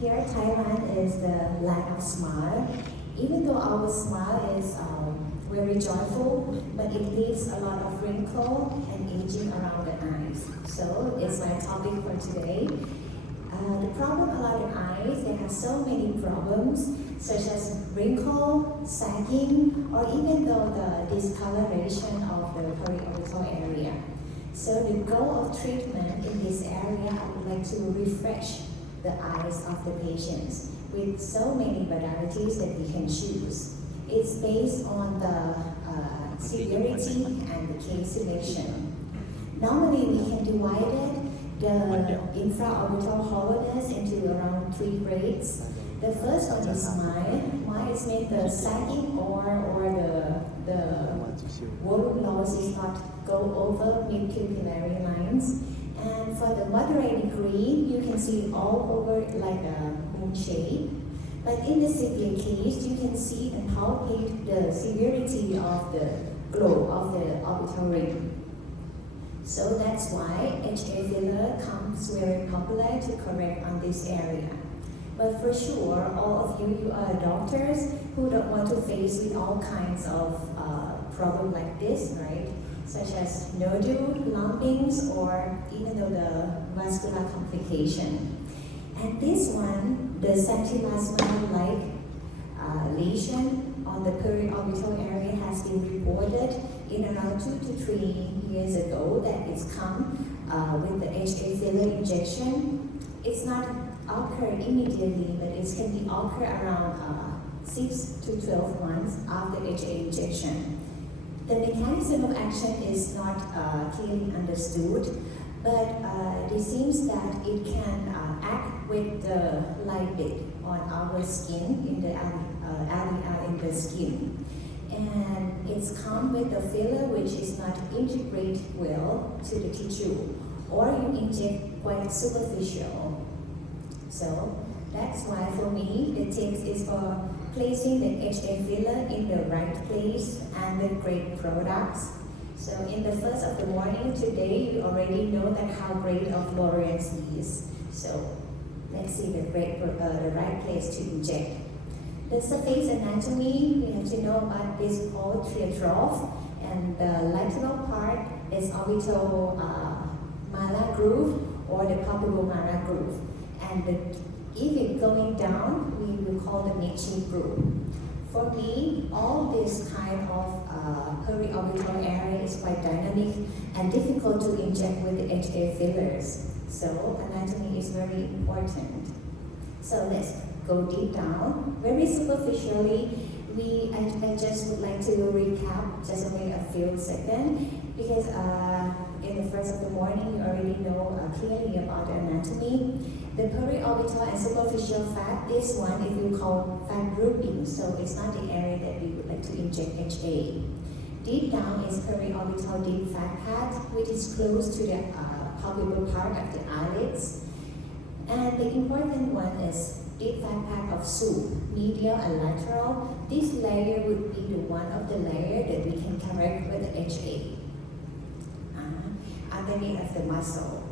Here, Thailand is the land of smile. Even though our smile is very joyful, but it leaves a lot of wrinkle and aging around the eyes. So it's my topic for today. The problem around the eyes, there are so many problems, such as wrinkle, sagging, or even though the discoloration of the periorbital area. So the goal of treatment in this area, I would like to refresh the eyes of the patients with so many modalities that we can choose. It's based on the severity and the case selection. Normally, we can divide the infraorbital hollowness into around 3 grades. The first one is mild. Mild is meant the sagging or the volume loss is not go over mid-pupillary lines. And for the moderate degree, you can see all over like a moon shape. But in the severe case, you can see and palpate the severity of the glow of the orbital ring. So that's why HA filler comes very popular to correct on this area. But for sure, all of you are doctors who don't want to face with all kinds of problems like this, right? Such as nodule, lumpings, or even though the vascular complication. And this one, the xanthelasma-like lesion on the periorbital area has been reported in around 2 to 3 years ago that it's come with the HA filler injection. It's not occur immediately, but it can be occur around 6 to 12 months after HA injection. The mechanism of action is not clearly understood, but it seems that it can act with the lipid on our skin, in the alveoli in the skin. And it's come with a filler which is not integrate well to the tissue, or you inject quite superficial. So that's why for me, the tips is for placing the HA filler in the right place and with great products. So in the first of the morning today, you already know that how great of Florence is. So let's see the right place to inject. The surface anatomy, we have to know about this called triatroph, and the lateral part is orbital malar groove or the palpable malar groove. And if it's going down, we will call the mid-cheek groove. For me, all this kind of periorbital area is quite dynamic and difficult to inject with the HA fillers. So anatomy is very important. So let's go deep down. Very superficially, I just would like to recap just only a few seconds because in the first of the morning, you already know clearly about the anatomy. The periorbital and superficial fat, this one, if you call fat grouping, so it's not the area that we would like to inject HA. Deep down is periorbital deep fat pad, which is close to the palpable part of the eyelids. And the important one is deep fat pad of soup, medial and lateral. This layer would be the one of the layer that we can correct with the HA underneath of the muscle.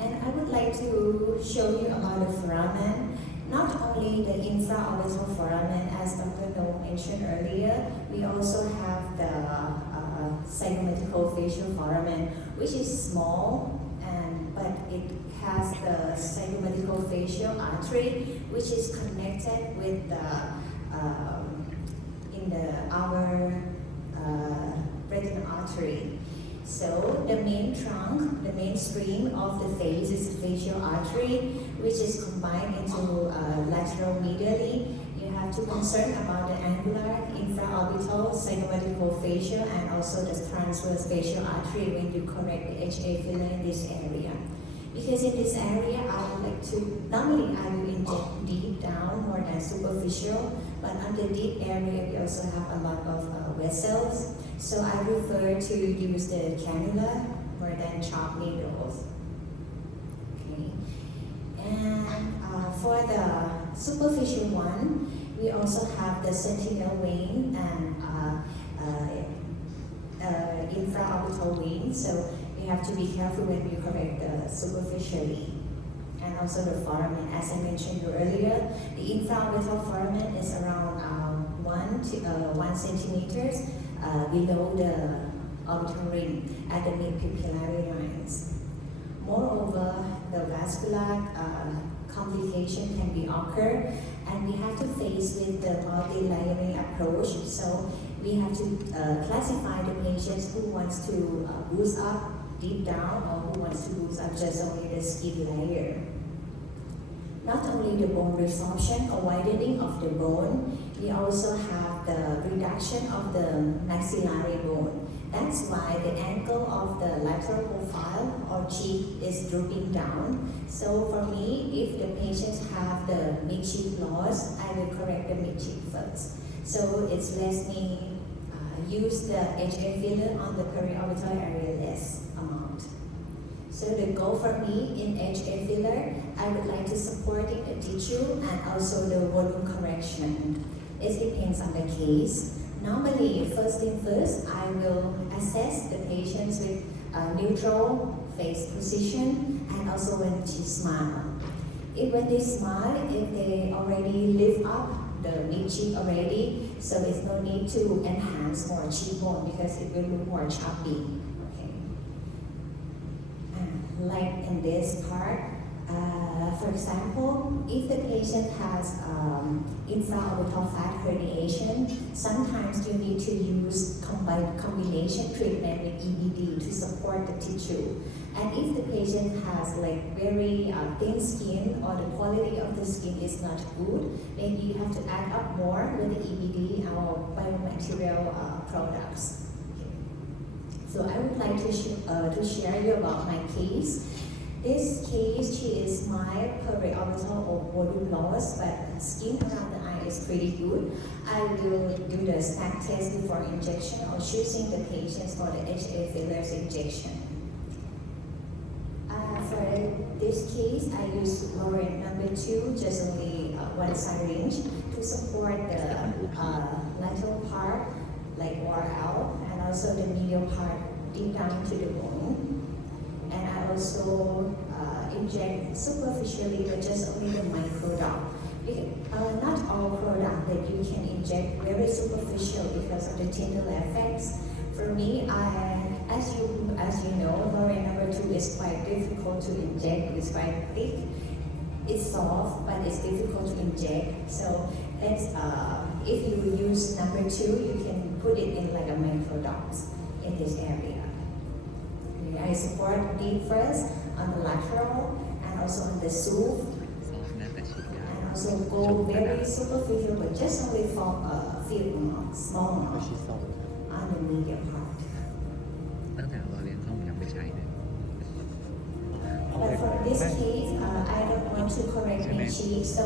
And I would like to show you about the foramen. Not only the infraorbital foramen, as Dr. No mentioned earlier, we also have the zygomatical foramen, which is small, but it has the zygomatical artery, which is connected with our retinal artery. So the main trunk, the main stream of the face is the facial artery, which is combined into lateral medially. You have to concern about the angular, infraorbital, zygomatical facial, and also the transverse facial artery when you correct the HA filler in this area. Because in this area, I would like to, normally I will inject deep down more than superficial, but on the deep area, we also have a lot of vessels. So I prefer to use the cannula more than sharp needles. Okay. And for the superficial one, we also have the sentinel vein and infraorbital vein. So you have to be careful when you correct superficially. and also the foramen. As I mentioned earlier, the infraorbital foramen is around 1 centimeters below the orbital ring at the mid-pupillary lines. Moreover, the vascular complication can be occur, and we have to face with the multi-layering approach. So we have to classify the patients who wants to boost up deep down or who wants to boost up just only the skin layer. Not only the bone resorption or widening of the bone, we also have the reduction of the maxillary bone. That's why the angle of the lateral profile or cheek is drooping down. So for me, if the patients have the mid-cheek loss, I will correct the mid-cheek first. So it's less me use the HA filler on the periorbital area less amount. So the goal for me in HA filler, I would like to support the tissue and also the volume correction. It depends on the case. Normally, first thing first, I will assess the patients with neutral face position and also when she smile. If when they smile, if they already lift up the mid cheek already, so there's no need to enhance more cheekbone because it will look more chubby. Okay. Like in this part, for example, if the patient has infraorbital fat herniation, sometimes you need to use combination treatment with EBD to support the tissue. And if the patient has like very thin skin or the quality of the skin is not good, maybe you have to add up more with the EBD or biomaterial products. Okay. So I would like to share you about my case. This case, she is mild periorbital or volume loss, but skin around the eye is pretty good. I will do the snack test before injection or choosing the patients for the HA fillers injection. For this case, I use Laurent number 2, just only one syringe to support the lateral part, like oral, and also the medial part deep down into the bone. And I also inject superficially, but just only the micro dot. Not all product that you can inject very superficial because of the thinner effects. For me, as you know, Laurent number 2 is quite difficult to inject. It's quite thick. It's soft, but it's difficult to inject. So let's, if you use number 2, you can put it in like a micro dots in this area. I support deep first on the lateral and also on the soup, and also go very superficial, but just only for a few amount, small amount on the medium part. But for this case, I don't want to correct my cheek, so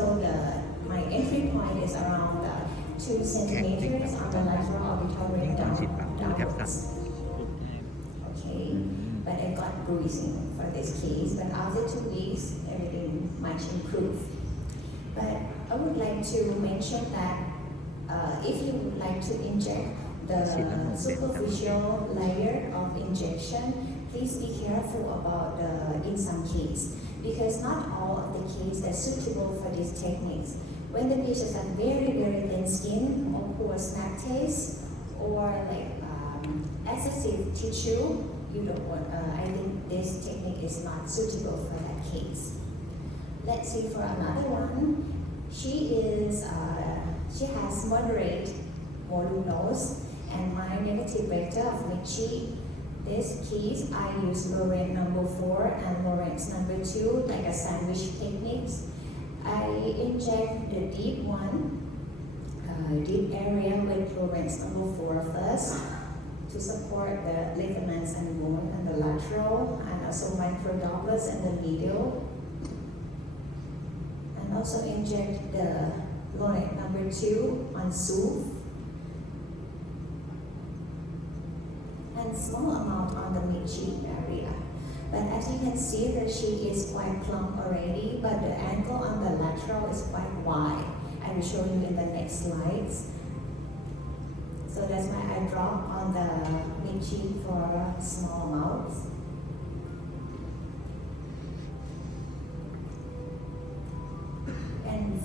my entry point is around 2 centimeters on the lateral orbital ring downwards. Okay. But I got bruising for this case, but after 2 weeks, everything much improved. But I would like to mention that if you would like to inject the superficial layer of injection, please be careful about in some case, because not all of the cases are suitable for these techniques. When the patients have very, very thin skin or poor snack taste or like excessive tissue, you don't want, I think this technique is not suitable for that case. Let's see for another one. She has moderate volume loss and mild negative vector of mid-cheek. This case, I use Laurent number 4 and Laurent number 2, like a sandwich techniques. I inject the deep one, deep area with Laurent number 4 first, to support the ligaments and bone and the lateral, and also microdroplets in the medial. And also inject the Laurent number 2 on soup. And small amount on the mid-cheek area. But as you can see, the cheek is quite plump already, but the angle on the lateral is quite wide. I will show you in the next slides. So that's why I drop on the mid-cheek for small amounts.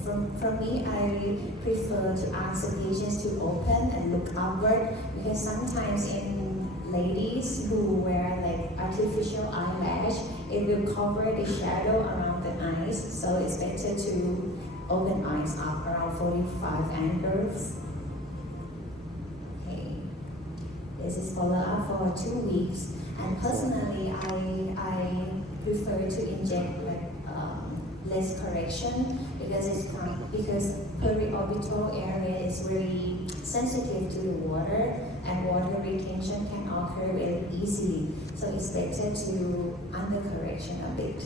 from me, I prefer to ask the patients to open and look upward because sometimes in ladies who wear like artificial eyelash, it will cover the shadow around the eyes. So it's better to open eyes up around 45 angles. Okay. This is follow up for 2 weeks. And personally, I prefer to inject like less correction because periorbital area is very sensitive to the water and water retention can occur very easily. So it's better to under correction a bit.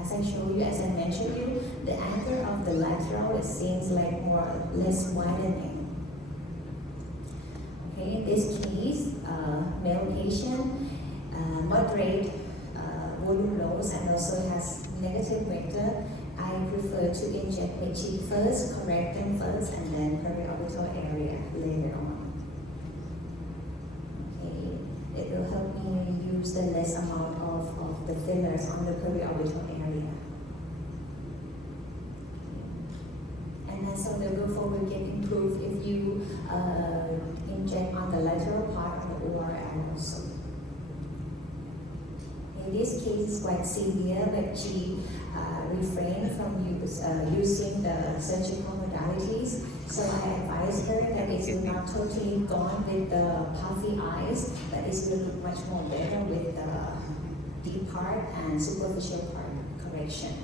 As I showed you, as I mentioned you, the angle of the lateral it seems like more or less widening. Okay, in this case, male patient, moderate volume loss and also has negative vector. I prefer to inject mid-cheek first, correct them first, and then periorbital area later on. Okay, it will help me use the less amount of the fillers on the periorbital area. And then so the growth will get improved if you inject on the lateral part of the ORL also. In this case, it's quite severe, but she refrained from using the surgical modalities. So I advised her that it will not totally gone with the puffy eyes, but it will look much more better with the deep part and superficial part correction.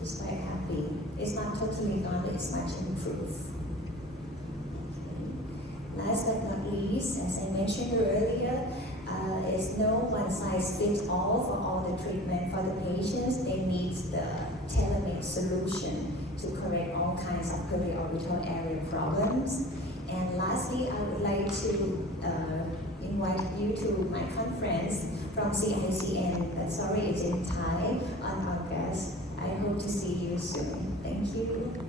She's quite happy. It's not totally gone, but it's much improved. Last but not least, as I mentioned earlier, is no one-size-fits-all for all the treatment for the patients. They need the tailor-made solution to correct all kinds of periorbital area problems. And lastly, I would like to invite you to my conference from CICN, but sorry, it's in Thai, on August. I hope to see you soon. Thank you.